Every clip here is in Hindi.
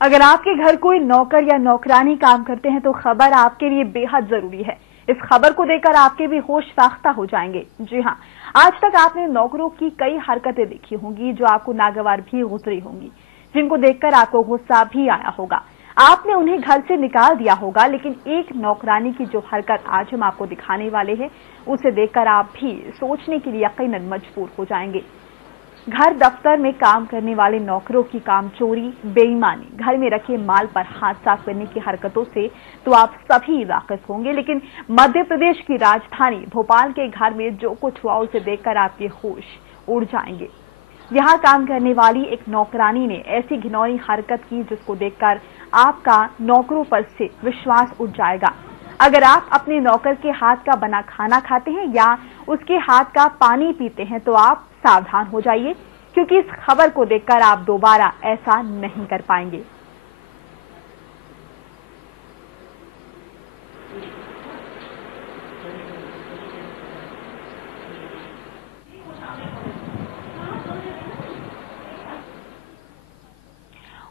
अगर आपके घर कोई नौकर या नौकरानी काम करते हैं तो खबर आपके लिए बेहद जरूरी है। इस खबर को देखकर आपके भी होश साख्ता हो जाएंगे। जी हाँ, आज तक आपने नौकरों की कई हरकतें देखी होंगी जो आपको नागवार भी गुजरी होंगी, जिनको देखकर आपको गुस्सा भी आया होगा। आपने उन्हें घर से निकाल दिया होगा, लेकिन एक नौकरानी की जो हरकत आज हम आपको दिखाने वाले हैं, उसे देखकर आप भी सोचने के लिए यकीनन मजबूर हो जाएंगे। घर दफ्तर में काम करने वाले नौकरों की कामचोरी, बेईमानी, घर में रखे माल पर हाथ साफ करने की हरकतों से तो आप सभी वाकिफ होंगे, लेकिन मध्य प्रदेश की राजधानी भोपाल के घर में जो कुछ हुआ उसे देखकर आपके होश उड़ जाएंगे। यहाँ काम करने वाली एक नौकरानी ने ऐसी घिनौनी हरकत की जिसको देखकर आपका नौकरों पर से विश्वास उठ जाएगा। अगर आप अपने नौकर के हाथ का बना खाना खाते हैं या उसके हाथ का पानी पीते हैं तो आप सावधान हो जाइए, क्योंकि इस खबर को देखकर आप दोबारा ऐसा नहीं कर पाएंगे।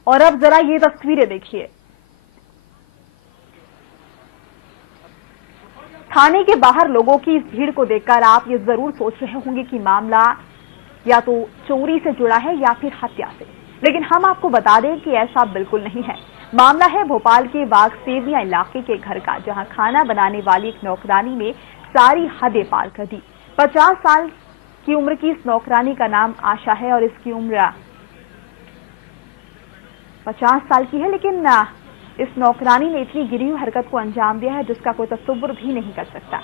और अब जरा ये तस्वीरें देखिए। थाने के बाहर लोगों की इस भीड़ को देखकर आप ये जरूर सोच रहे होंगे कि मामला या तो चोरी से जुड़ा है या फिर हत्या से, लेकिन हम आपको बता दें कि ऐसा बिल्कुल नहीं है। मामला है भोपाल के वागसेविया इलाके के घर का, जहां खाना बनाने वाली एक नौकरानी ने सारी हदें पार कर दी। 50 साल की उम्र की इस नौकरानी का नाम आशा है और इसकी उम्र 50 साल की है, लेकिन इस नौकरानी ने इतनी गिरी हुई हरकत को अंजाम दिया है जिसका कोई तसव्वुर भी नहीं कर सकता।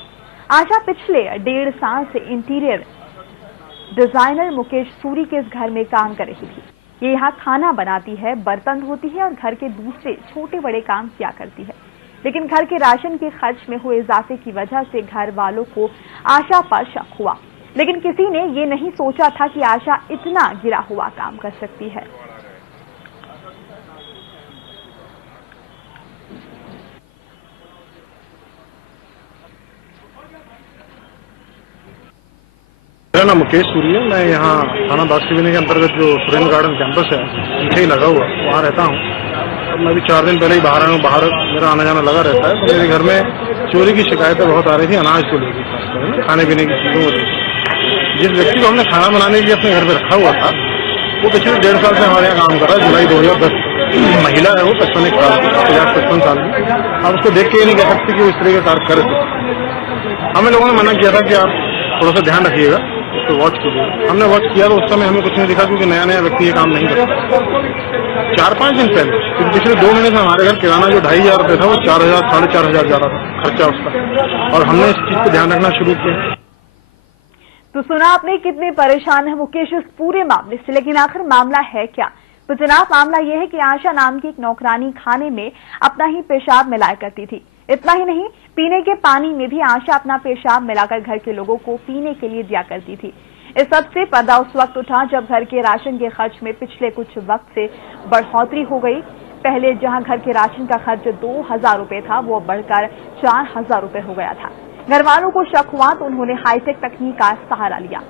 आशा पिछले 1.5 साल से इंटीरियर डिजाइनर मुकेश सूरी के इस घर में काम कर रही थी। ये यहाँ खाना बनाती है, बर्तन धोती है और घर के दूसरे छोटे बड़े काम किया करती है, लेकिन घर के राशन के खर्च में हुए इजाफे की वजह से घर वालों को आशा पर शक हुआ, लेकिन किसी ने ये नहीं सोचा था कि आशा इतना गिरा हुआ काम कर सकती है। मेरा नाम मुकेश सूरी है। मैं यहाँ थाना वागसेविया के अंतर्गत जो सुरेंद्र गार्डन कैंपस है पीछे ही लगा हुआ, वहाँ रहता हूँ। और मैं भी 4 दिन पहले ही बाहर आया हूँ। बाहर मेरा आना जाना लगा रहता है। तो मेरे घर में चोरी की शिकायतें बहुत आ रही थी, अनाज को लेकर, खासकर खाने पीने की चीजों को लेकर। जिस व्यक्ति को हमने खाना बनाने के लिए अपने घर पे रखा हुआ था, वो पिछले 1.5 साल से हमारे यहाँ काम कर रहा है। जुलाई 2010 महिला है, वो 55 साल की, 50-55 साल की। आप उसको देख के ये नहीं कह सकते कि वो इस तरह के कार्य कर सकते। हमें लोगों ने मना किया था कि आप थोड़ा सा ध्यान रखिएगा, तो वॉच कीजिए। हमने वॉच किया तो उस समय हमें कुछ नहीं दिखा, क्योंकि नया नया व्यक्ति ये काम नहीं करता। 4-5 दिन पहले, क्योंकि पिछले 2 महीने से हमारे घर किराना जो 2,500 रुपये था वो 4,000 साढ़े 4,000 जा रहा था खर्चा उसका, और हमने इस चीज को ध्यान रखना शुरू किया। तो सुना आपने कितने परेशान है मुकेश इस पूरे मामले से, लेकिन आखिर मामला है क्या? तो जनाब, मामला यह है कि आशा नाम की एक नौकरानी खाने में अपना ही पेशाब मिलाया करती थी। इतना ही नहीं, पीने के पानी में भी आशा अपना पेशाब मिलाकर घर के लोगों को पीने के लिए दिया करती थी। इस सब से पर्दा उस वक्त उठा जब घर के राशन के खर्च में पिछले कुछ वक्त से बढ़ोतरी हो गई। पहले जहां घर के राशन का खर्च 2,000 रुपए था, वो बढ़कर 4,000 रुपए हो गया था। घर वालों को शक हुआ तो उन्होंने हाईटेक तकनीक का सहारा लिया।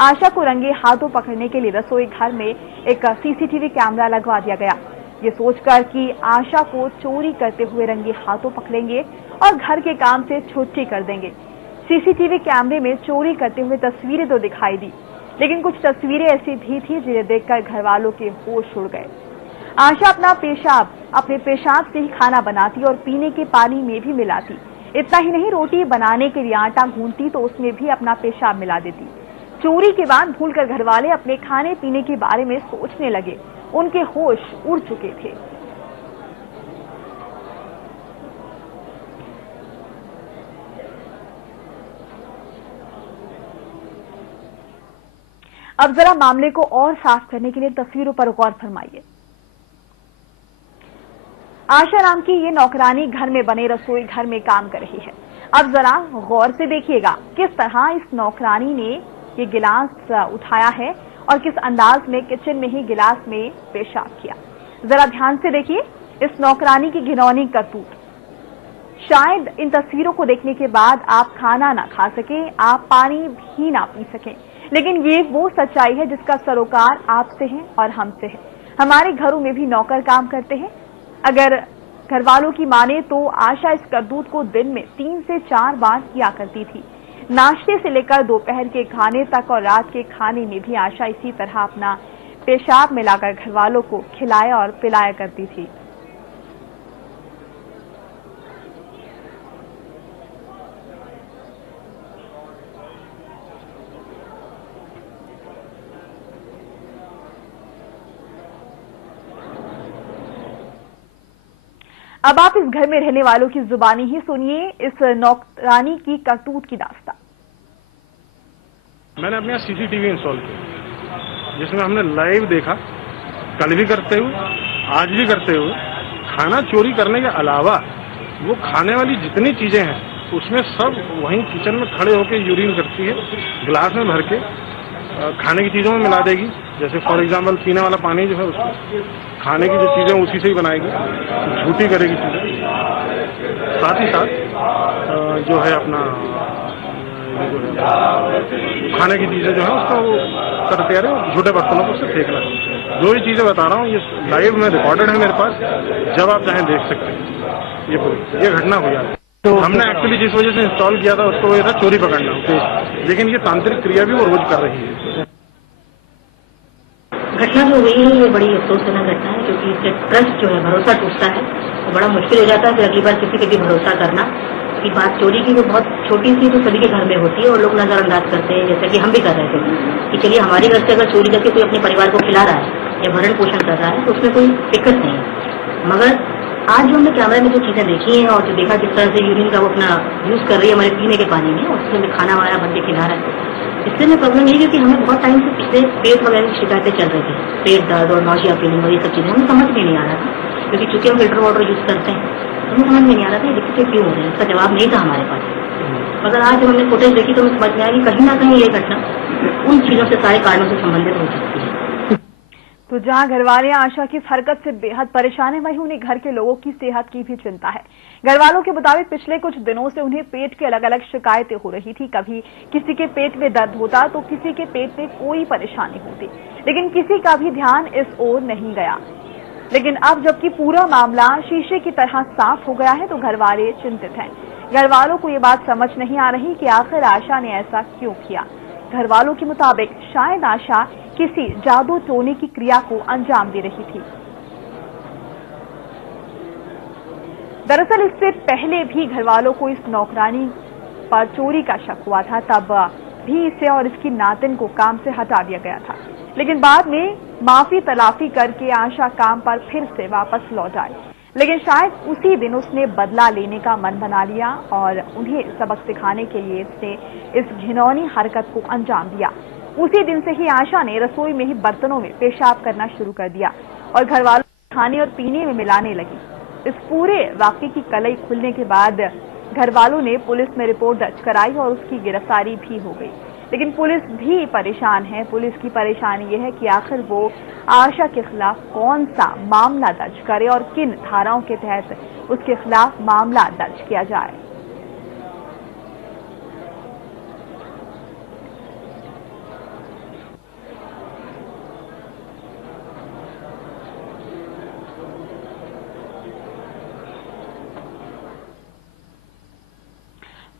आशा को रंगे हाथों पकड़ने के लिए रसोई घर में एक सीसीटीवी कैमरा लगवा दिया गया, ये सोचकर कि आशा को चोरी करते हुए रंगे हाथों पकड़ेंगे और घर के काम से छुट्टी कर देंगे। सीसीटीवी कैमरे में चोरी करते हुए तस्वीरें तो दिखाई दी, लेकिन कुछ तस्वीरें ऐसी भी थी जिन्हें देखकर घर वालों के होश उड़ गए। आशा अपने पेशाब से ही खाना बनाती और पीने के पानी में भी मिलाती। इतना ही नहीं, रोटी बनाने के लिए आटा गूंथती तो उसमें भी अपना पेशाब मिला देती। चोरी के बाद भूलकर घर वाले अपने खाने पीने के बारे में सोचने लगे, उनके होश उड़ चुके थे। अब जरा मामले को और साफ करने के लिए तस्वीरों पर गौर फरमाइए। आशा नाम की ये नौकरानी घर में बने रसोई घर में काम कर रही है। अब जरा गौर से देखिएगा किस तरह इस नौकरानी ने ये गिलास उठाया है और किस अंदाज में किचन में ही गिलास में पेशाब किया। जरा ध्यान से देखिए इस नौकरानी की घिनौनी करतूत। शायद इन तस्वीरों को देखने के बाद आप खाना ना खा सकें, आप पानी भी ना पी सकें, लेकिन ये वो सच्चाई है जिसका सरोकार आपसे है और हमसे है। हमारे घरों में भी नौकर काम करते हैं, अगर घर वालों की माने तो आशा इस करतूत को दिन में 3 से 4 बार किया करती थी। नाश्ते से लेकर दोपहर के खाने तक और रात के खाने में भी आशा इसी तरह अपना पेशाब मिलाकर घर वालों को खिलाया और पिलाया करती थी। अब आप इस घर में रहने वालों की जुबानी ही सुनिए इस नौकरानी की करतूत की दास्तां। मैंने अपने यहाँ सीसीटीवी इंस्टॉल किया, जिसमें हमने लाइव देखा, कल भी करते हुए, आज भी करते हुए, खाना चोरी करने के अलावा वो खाने वाली जितनी चीजें हैं उसमें सब वहीं किचन में खड़े होकर यूरिन करती है, गिलास में भर के खाने की चीजों में मिला देगी। जैसे फॉर एग्जाम्पल पीने वाला पानी जो है उसको खाने की जो चीजें उसी से ही बनाएगी, झूठी करेगी चीजें। साथ ही साथ जो है अपना खाने की चीजें जो है उसका वो करते रहे, झूठे बर्तनों को उससे फेंकना। जो ये चीजें बता रहा हूँ ये लाइव में रिकॉर्डेड है मेरे पास, जब आप चाहें देख सकते हैं। ये घटना हुई है। तो हमने एक्चुअली जिस वजह से इंस्टॉल किया था उसको ये था चोरी पकड़ना, लेकिन ये तांत्रिक क्रिया भी वो रोज कर रही है। घटना जो हुई है ये बड़ी अफसोसजनक घटना है, क्योंकि इससे ट्रस्ट जो है, भरोसा टूटता है तो बड़ा मुश्किल हो जाता है फिर अगली बार किसी पे भी भरोसा करना। कि बात चोरी की तो बहुत छोटी सी तो सभी के घर में होती है और लोग नजरअंदाज करते हैं, जैसा कि हम भी कर रहे थे कि चलिए हमारे घर से अगर चोरी करके कोई अपने परिवार को खिला रहा है या भरण पोषण कर रहा है तो उसमें कोई दिक्कत नहीं है। मगर आज जो हमने कैमरे में जो चीजें देखी हैं और जो देखा किस तरह से यूरिन का वो अपना यूज कर रही है हमारे पीने के पानी में, और उसमें खाना वाना बन के खिला रहा है, इससे में प्रॉब्लम ये है कि हमें बहुत टाइम से पिछले पेट वगैरह की शिकायतें चल रही थी, पेट दर्द और नौजिया फीलिंग और ये सब चीजें हमें समझ में नहीं आ रहा था, क्योंकि चूंकि हम फिल्टर वाटर यूज करते हैं हमें समझ में नहीं आ रहा था ये दिक्कतें क्यों हो रही है, इसका जवाब नहीं था हमारे पास। मगर आज जब हमने फुटेज देखी तो हमें समझ में आया कि कहीं ना कहीं ये घटना उन चीजों से, सारे कारणों से संबंधित हो सकती है। तो जहां घरवाले आशा की हरकत से बेहद परेशान है, वहीं उन्हें घर के लोगों की सेहत की भी चिंता है। घर वालों के मुताबिक पिछले कुछ दिनों से उन्हें पेट की अलग अलग शिकायतें हो रही थी। कभी किसी के पेट में दर्द होता तो किसी के पेट में कोई परेशानी होती, लेकिन किसी का भी ध्यान इस ओर नहीं गया। लेकिन अब जबकि पूरा मामला शीशे की तरह साफ हो गया है तो घर वाले चिंतित हैं। घर वालों को ये बात समझ नहीं आ रही कि आखिर आशा ने ऐसा क्यों किया। घर वालों के मुताबिक शायद आशा किसी जादू टोने की क्रिया को अंजाम दे रही थी। दरअसल इससे पहले भी घर वालों को इस नौकरानी पर चोरी का शक हुआ था, तब भी इसे और इसकी नातिन को काम से हटा दिया गया था, लेकिन बाद में माफी तलाफी करके आशा काम पर फिर से वापस लौट आई। लेकिन शायद उसी दिन उसने बदला लेने का मन बना लिया और उन्हें सबक सिखाने के लिए उसने इस घिनौनी हरकत को अंजाम दिया। उसी दिन से ही आशा ने रसोई में ही बर्तनों में पेशाब करना शुरू कर दिया और घर वालों को खाने और पीने में मिलाने लगी। इस पूरे वाकये की कलई खुलने के बाद घर वालों ने पुलिस में रिपोर्ट दर्ज कराई और उसकी गिरफ्तारी भी हो गई। लेकिन पुलिस भी परेशान है। पुलिस की परेशानी यह है कि आखिर वो आशा के खिलाफ कौन सा मामला दर्ज करे और किन धाराओं के तहत उसके खिलाफ मामला दर्ज किया जाए।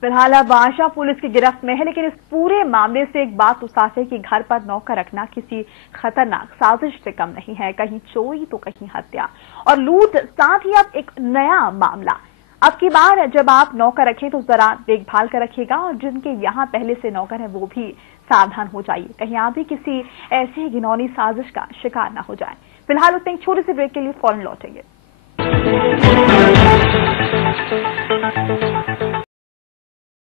फिलहाल अब आशा पुलिस की गिरफ्त में है, लेकिन इस पूरे मामले से एक बात तो साफ है कि घर पर नौकर रखना किसी खतरनाक साजिश से कम नहीं है। कहीं चोरी तो कहीं हत्या और लूट, साथ ही अब एक नया मामला। अब की बार जब आप नौकर रखें तो जरा देखभाल कर रखिएगा और जिनके यहाँ पहले से नौकर है वो भी सावधान हो जाइए, कहीं आप भी किसी ऐसी घिनौनी साजिश का शिकार न हो जाए। फिलहाल उतने एक छोटे से ब्रेक के लिए फौरन लौटेंगे।